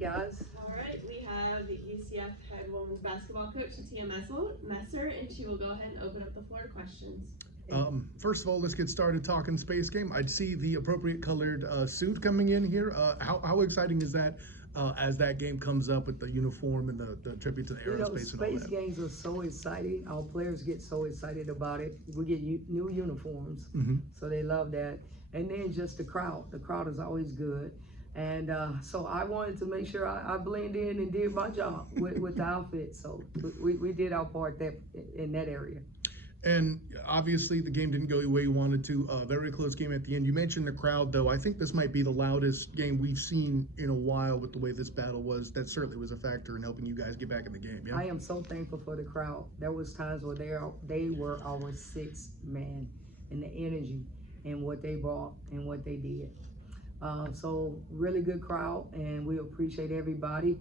guys. All right, we have the UCF head women's basketball coach, Sytia Messer, and she will go ahead and open up the floor to questions. First of all, let's get started talking space game. I'd see the appropriate colored suit coming in here. How exciting is that as that game comes up with the uniform and the tribute to the aerospace and all Space that? games are so exciting. Our players get so excited about it. We get new uniforms, so they love that. And then just the crowd. The crowd is always good. And so I wanted to make sure I blend in and did my job with the outfit. So we did our part in that area. And obviously the game didn't go the way you wanted to. Very close game at the end. You mentioned the crowd, though. I think this might be the loudest game we've seen in a while with the way this battle was. That certainly was a factor in helping you guys get back in the game. Yeah? I am so thankful for the crowd. There was times where they were our sixth man in the energy and what they brought and what they did. So really good crowd, and we appreciate everybody.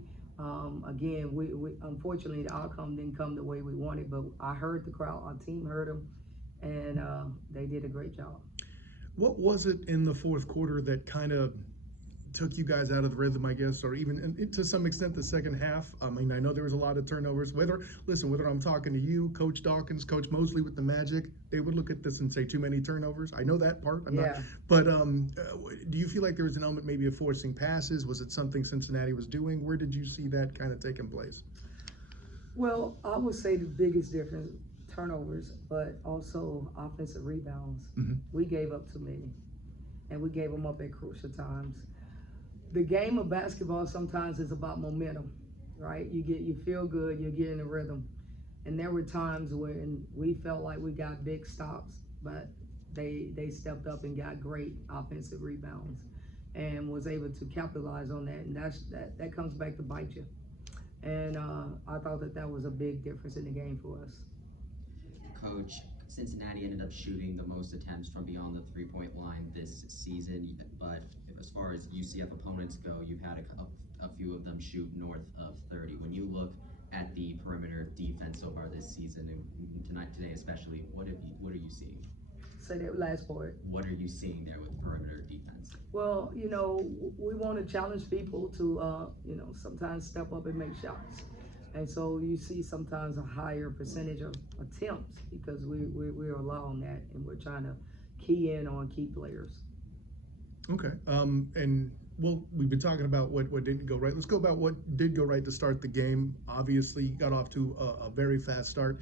Again, we unfortunately the outcome didn't come the way we wanted, but I heard the crowd, our team heard them, and they did a great job. What was it in the fourth quarter that kind of took you guys out of the rhythm, I guess, or even to some extent the second half? I mean, I know there was a lot of turnovers. Whether I'm talking to you, Coach Dawkins, Coach Mosley with the Magic, they would look at this and say too many turnovers. I know that part. But do you feel like there was an element maybe of forcing passes? Was it something Cincinnati was doing? Where did you see that kind of taking place? Well, I would say the biggest difference, turnovers, but also offensive rebounds. We gave up too many, and we gave them up at crucial times. The game of basketball sometimes is about momentum, right? You feel good, you get in a rhythm. And there were times when we felt like we got big stops, but they stepped up and got great offensive rebounds and was able to capitalize on that. And that comes back to bite you. And I thought that was a big difference in the game for us. Coach, Cincinnati ended up shooting the most attempts from beyond the three-point line this season, but as far as UCF opponents go, you've had a few of them shoot north of 30. When you look at the perimeter defense so far this season, and today especially, what are you seeing? Say that last part. What are you seeing there with perimeter defense? Well, we want to challenge people to, sometimes step up and make shots. And so you see sometimes a higher percentage of attempts because we're allowing that, and we're trying to key in on key players. Okay. And well, we've been talking about what didn't go right. Let's go about what did go right to start the game. Obviously, you got off to a very fast start.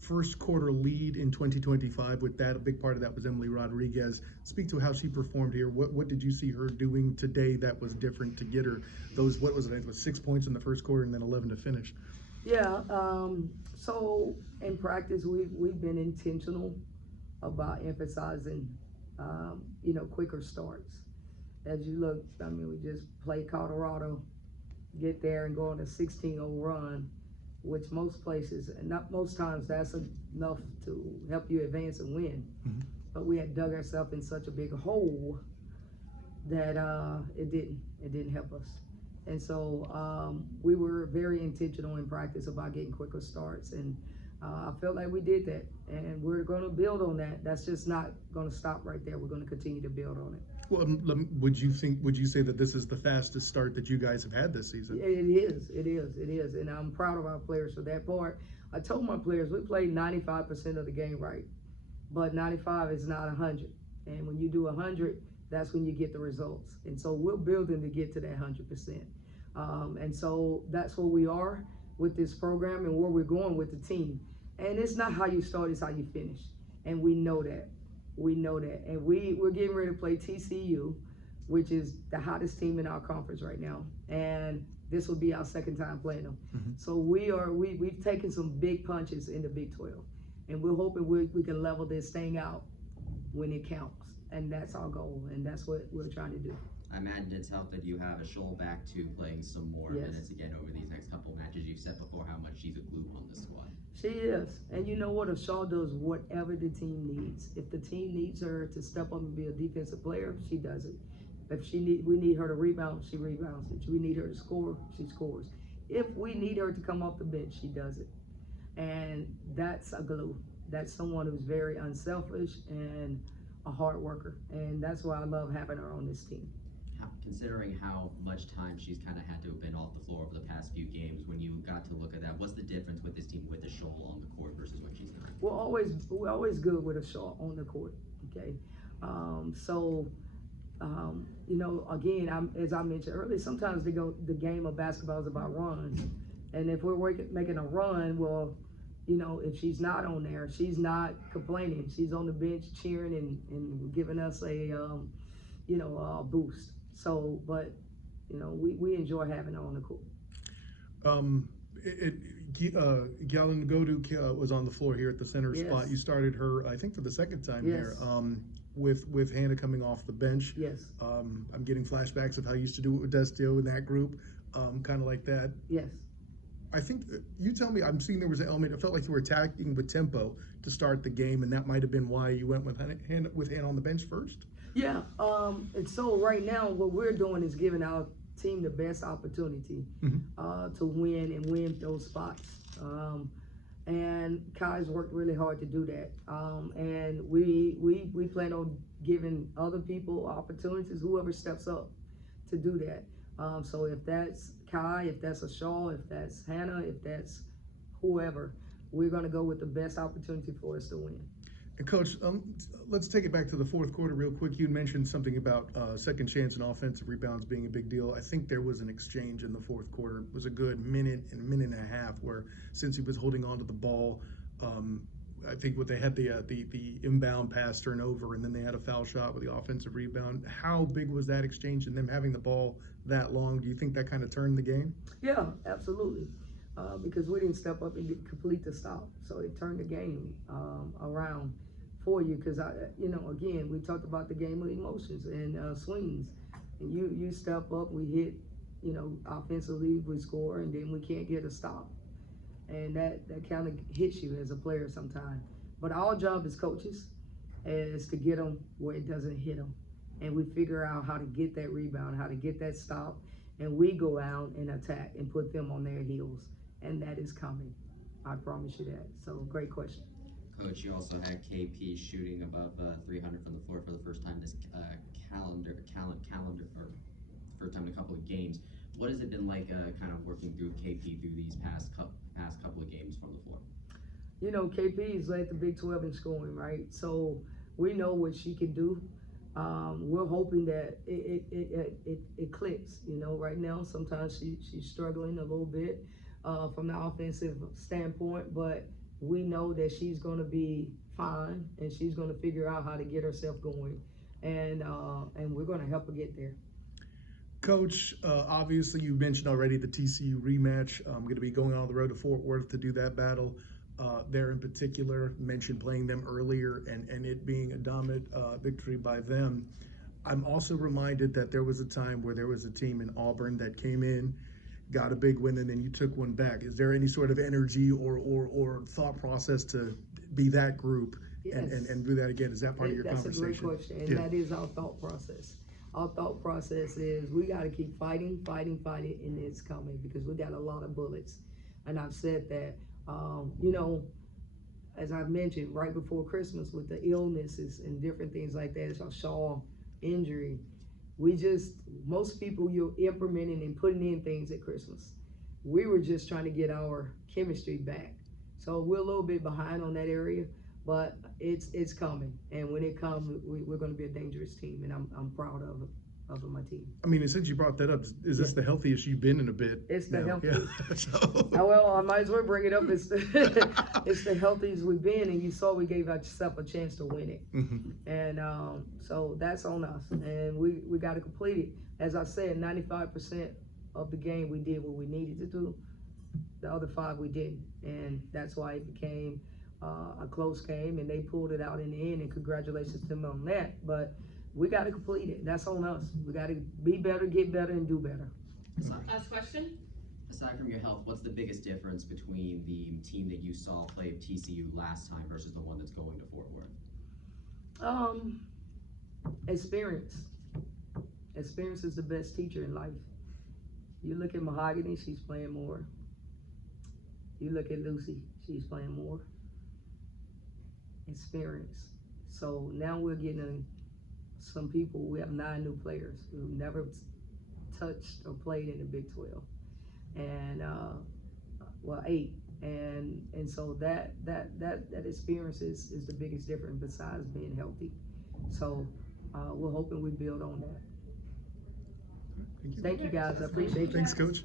First quarter lead in 2025 with that. A big part of that was Emily Rodriguez. Speak to how she performed here. What did you see her doing today that was different to get her those, what was it? I think it was 6 points in the first quarter and then 11 to finish. Yeah. So in practice, we've been intentional about emphasizing, quicker starts. As you look, I mean, we just played Colorado, get there and go on a 16-0 run, which most places, and not most times, that's enough to help you advance and win. But we had dug ourselves in such a big hole that it didn't help us. And so we were very intentional in practice about getting quicker starts, and I felt like we did that, and we're going to build on that. That's just not going to stop right there. We're going to continue to build on it. Well, would you say that this is the fastest start that you guys have had this season? It is, and I'm proud of our players for that part. I told my players we played 95% of the game right, but 95 is not 100. And when you do 100, that's when you get the results. And so we're building to get to that 100%. And so that's where we are with this program and where we're going with the team. And it's not how you start, it's how you finish. And we know that. And we're getting ready to play TCU, which is the hottest team in our conference right now. And this will be our second time playing them. So we've taken some big punches in the Big 12. And we're hoping we can level this thing out when it counts. And that's our goal, and that's what we're trying to do. I imagine it's helped that you have a shoal back to playing some more minutes again over these next couple matches. You've said before how much she's a glue on the squad. She is. And you know what? Shaw does whatever the team needs. If the team needs her to step up and be a defensive player, she does it. If we need her to rebound, she rebounds it. If we need her to score, she scores. If we need her to come off the bench, she does it. And that's a glue. That's someone who's very unselfish and a hard worker. And that's why I love having her on this team. considering how much time she's kind of had to have been off the floor over the past few games, when you got to look at that, what's the difference with this team with the shoal on the court versus what she's doing? We're always good with a shot on the court. Okay, you know, again, as I mentioned earlier, sometimes the game of basketball is about runs, and if we're making a run, well, you know, if she's not on there, she's not complaining. She's on the bench cheering and giving us a, you know, a boost. So, but, you know, we enjoy having her on the court. Galen Godu was on the floor here at the center spot. You started her, I think, for the second time here. With Hannah coming off the bench. Yes. I'm getting flashbacks of how you used to do it with Destio in that group, kind of like that. Yes. I think, you tell me, I'm seeing there was an element, it felt like you were attacking with tempo to start the game, and that might have been why you went with Hannah on the bench first? Yeah, and so right now what we're doing is giving our team the best opportunity to win and win those spots. And Kai's worked really hard to do that. And we plan on giving other people opportunities, whoever steps up to do that. So if that's Kai, if that's a Shaw, if that's Hannah, if that's whoever, we're gonna go with the best opportunity for us to win. And Coach, let's take it back to the fourth quarter real quick. You mentioned something about second chance and offensive rebounds being a big deal. I think there was an exchange in the fourth quarter. It was a good minute and a half where Cincy was holding on to the ball. I think they had the inbound pass turnover, and then they had a foul shot with the offensive rebound. How big was that exchange and them having the ball that long? Do you think that kind of turned the game? Yeah, absolutely. Because we didn't step up and complete the stop. So it turned the game around for you. Because, you know, again, we talked about the game of emotions and swings. And you step up, we hit, you know, offensively, we score, and then we can't get a stop. And that kind of hits you as a player sometimes. But our job as coaches is to get them where it doesn't hit them. And we figure out how to get that rebound, how to get that stop, and we go out and attack and put them on their heels. And that is coming. I promise you that. So, great question. Coach, you also had KP shooting above 300 from the floor for the first time this calendar, or first time in a couple of games. What has it been like kind of working through KP through these past couple of games from the floor? You know, KP is led the Big 12 in scoring, right? So we know what she can do. We're hoping that it clicks. You know, right now sometimes she's struggling a little bit from the offensive standpoint, but we know that she's going to be fine and she's going to figure out how to get herself going, and we're going to help her get there. Coach, obviously you mentioned already the TCU rematch. I'm going to be going on the road to Fort Worth to do that battle. There in particular, mentioned playing them earlier and it being a dominant victory by them. I'm also reminded that there was a time where there was a team in Auburn that came in, got a big win, and then you took one back. Is there any sort of energy or thought process to be that group and do that again? Is that part of your conversation? That's a great question, and that is our thought process. Our thought process is we got to keep fighting, and it's coming because we got a lot of bullets. And I've said that, you know, as I've mentioned, right before Christmas with the illnesses and different things like that, it's a Shaw injury. Most people, you're implementing and putting in things at Christmas. We were just trying to get our chemistry back. So we're a little bit behind on that area, but it's coming. And when it comes, we're going to be a dangerous team, and I'm proud of my team. I mean, since you brought that up, is this the healthiest you've been in a bit? It's the now? healthiest. Yeah. Well, I might as well bring it up. It's the healthiest we've been, and you saw we gave ourselves a chance to win it. And so that's on us, and we got to complete it. As I said, 95% of the game we did what we needed to do. The other 5 we didn't, and that's why it became a close game, and they pulled it out in the end, and congratulations to them on that. But we got to complete it. That's on us. We got to be better, get better, and do better. Last question. Aside from your health, what's the biggest difference between the team that you saw play TCU last time versus the one that's going to Fort Worth? Experience. Experience is the best teacher in life. You look at Mahogany, she's playing more. You look at Lucy, she's playing more. Experience. So now we're getting some people, we have 9 new players who never touched or played in the Big 12, and well, 8, and so that experience is the biggest difference besides being healthy. So we're hoping we build on that. Thank you. Thank you guys, I appreciate it. Thanks, Coach.